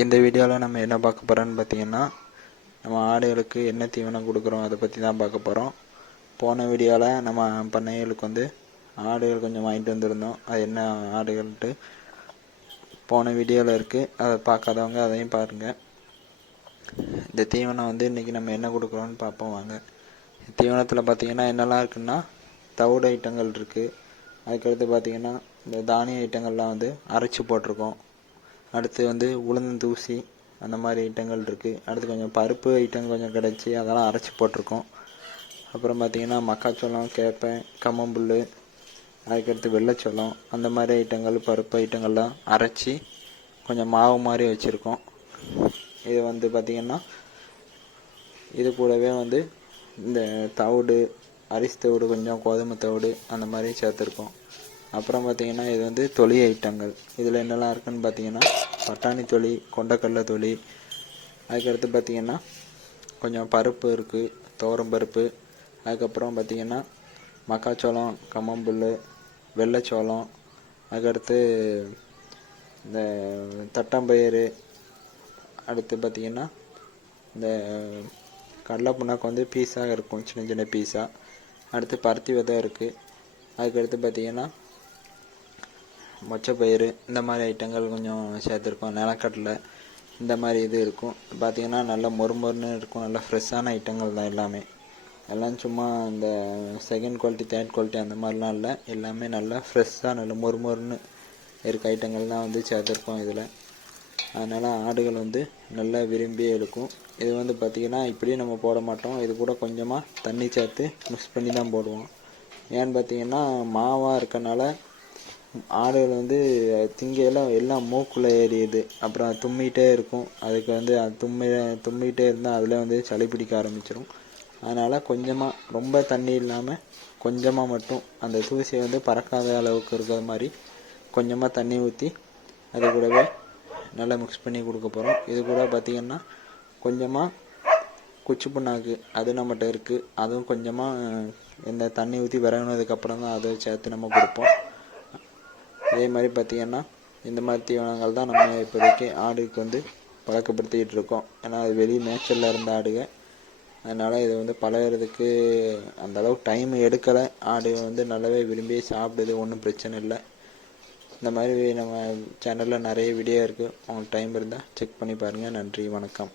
இந்த வீடியோவில் நம்ம என்ன பார்க்க போகிறோன்னு பார்த்தீங்கன்னா நம்ம ஆடுகளுக்கு என்ன தீவனம் கொடுக்குறோம் அதை பற்றி தான் பார்க்க போகிறோம் போன வீடியோவில் நம்ம பண்ணைகளுக்கு வந்து ஆடுகள் கொஞ்சம் வாங்கிட்டு வந்திருந்தோம். அது என்ன ஆடுகள்ட்டு போன வீடியோவில் இருக்குது அதை பார்க்காதவங்க அதையும் பாருங்கள் இந்த தீவனம் வந்து இன்றைக்கி நம்ம என்ன கொடுக்குறோன்னு பார்ப்போம் வாங்க. தீவனத்தில் பார்த்தீங்கன்னா என்னெல்லாம் இருக்குன்னா தவிடு ஐட்டங்கள் இருக்குது அதுக்கடுத்து பார்த்தீங்கன்னா இந்த தானிய ஐட்டங்கள்லாம் வந்து அரைச்சி போட்டிருக்கோம். அடுத்து வந்து உளுந்து தூசி அந்த மாதிரி ஐட்டங்கள் இருக்குது அடுத்து கொஞ்சம் பருப்பு ஐட்டம் கொஞ்சம் கிடச்சி அதெல்லாம் அரைச்சி போட்டிருக்கோம். அப்புறம் பார்த்திங்கன்னா மக்காச்சோளம் கேப்பை கம்மம்புல் அதுக்கடுத்து வெள்ளைச்சோளம் அந்த மாதிரி ஐட்டங்கள் பருப்பு ஐட்டங்கள்லாம் அரைச்சி கொஞ்சம் மாவு மாதிரி வச்சுருக்கோம். இது வந்து பார்த்திங்கன்னா இது கூடவே வந்து இந்த தவிடு அரிசி தவிடு கொஞ்சம் கோதுமை தவிடு அந்த மாதிரி சேர்த்துருக்கோம். அப்புறம் பார்த்திங்கன்னா இது வந்து தொலி ஐட்டங்கள். இதில் என்னெல்லாம் இருக்குதுன்னு பார்த்தீங்கன்னா பட்டாணி தொலி கொண்டக்கடலை தொலி. அதுக்கடுத்து பார்த்திங்கன்னா கொஞ்சம் பருப்பு இருக்குது துவரம் பருப்பு. அதுக்கப்புறம் பார்த்திங்கன்னா மக்காச்சோளம் கம்மம்புல் வெள்ளைச்சோளம். அதுக்கடுத்து இந்த தட்டாம்பயிறு. அடுத்து பார்த்திங்கன்னா இந்த கடலை புண்ணாக்கு வந்து பீஸாக இருக்கும் சின்ன சின்ன பீஸாக அடுத்து பருத்தி விதை இருக்குது அதுக்கடுத்து பார்த்திங்கன்னா மொச்சப்பயிறு இந்த மாதிரி ஐட்டங்கள் கொஞ்சம் சேர்த்துருக்கோம். நிலக்கடலை இந்த மாதிரி இது இருக்கும். பார்த்திங்கன்னா நல்லா மொறுமொறுன்னு இருக்கும். நல்லா ஃப்ரெஷ்ஷான ஐட்டங்கள் தான் எல்லாமே. எல்லாம் சும்மா இந்த செகண்ட் குவாலிட்டி தேர்ட் குவாலிட்டி அந்த மாதிரிலாம் இல்லை. எல்லாமே நல்லா ஃப்ரெஷ்ஷாக நல்ல மொறுமொறுன்னு இருக்க ஐட்டங்கள் தான் வந்து சேர்த்துருக்கோம் இதில். அதனால் ஆடுகள் வந்து நல்லா விரும்பி எடுக்கும் இது வந்து பார்த்திங்கன்னா இப்படியே நம்ம போட மாட்டோம். இது கூட கொஞ்சமாக தண்ணி சேர்த்து மிக்ஸ் பண்ணி தான் போடுவோம். ஏன்னு பார்த்தீங்கன்னா மாவாக இருக்கனால ஆடுகள் வந்து திங்கையெல்லாம் எல்லாம் மூக்குள்ளே ஏறியுது அப்புறம் தும்மிகிட்டே இருக்கும். அதுக்கு வந்து அது தும்மி தும்மிகிட்டே இருந்தால் அதில் வந்து சளி பிடிக்க ஆரம்பிச்சிடும் அதனால் கொஞ்சமாக ரொம்ப தண்ணி இல்லாமல் கொஞ்சமாக மட்டும் அந்த தூசியை வந்து பறக்காத அளவுக்கு இருக்கிற மாதிரி கொஞ்சமாக தண்ணி ஊற்றி அது கூடவே நல்லா மிக்ஸ் பண்ணி கொடுக்க போகிறோம் இது கூட பார்த்திங்கன்னா கொஞ்சமாக குச்சி புண்ணாக்கு அது நம்மகிட்ட இருக்குது அதுவும் கொஞ்சமாக இந்த தண்ணி ஊற்றி விரகினதுக்கப்புறம் தான் அதை சேர்த்து நம்ம கொடுப்போம். அதே மாதிரி பார்த்திங்கன்னா இந்த மாதிரி தீவனங்கள் தான் நம்ம இப்போதைக்கு ஆடுக்கு வந்து பழக்கப்படுத்திக்கிட்டு இருக்கோம். ஏன்னா அது வெளி நேச்சரில் இருந்த ஆடுக. அதனால் இது வந்து பழகிறதுக்கு அந்தளவுக்கு டைம் எடுக்கலை. ஆடு வந்து நல்லாவே விரும்பி சாப்பிடுது ஒன்றும் பிரச்சனை இல்லை. இந்த மாதிரி நம்ம சேனலில் நிறைய வீடியோ இருக்குது உங்களுக்கு டைம் இருந்தால் செக் பண்ணி பாருங்கள் நன்றி வணக்கம்.